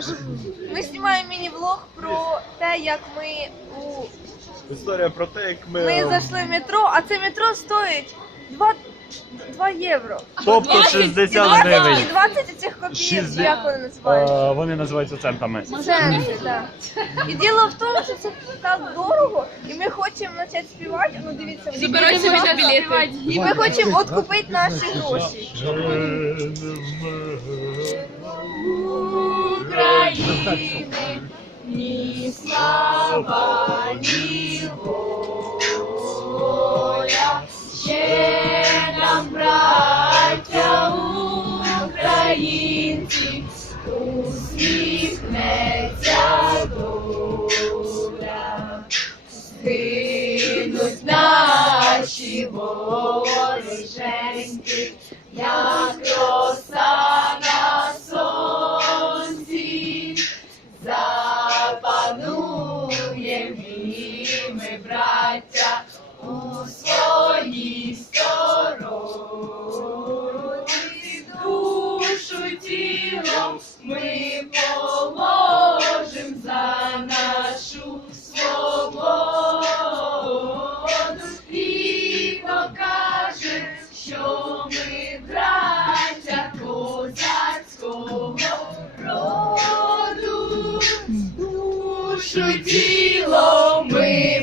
що ж, ми знімаємо міні-влог про те, як ми у Історія про те, як ми. ми зайшли в метро, а це метро стоїть 2, 2 євро. Тобто 60 гривень. і 20 цих копійок, Шістдесят. як вони називаються? Е, Вони називаються центами. Центи, так. І діло в тому, що це так дорого, і ми хочемо почати співати, ну дивіться, Забирай собі на білети. і ми хочемо откупити наші гроші. Ні слава, ні воля, ще нам, браття українці, усміхнеться доля. Гинуть наші вороженьки, як роса запануєм і браття, у своїй стороні. Душу тілом ми душу тіло ми.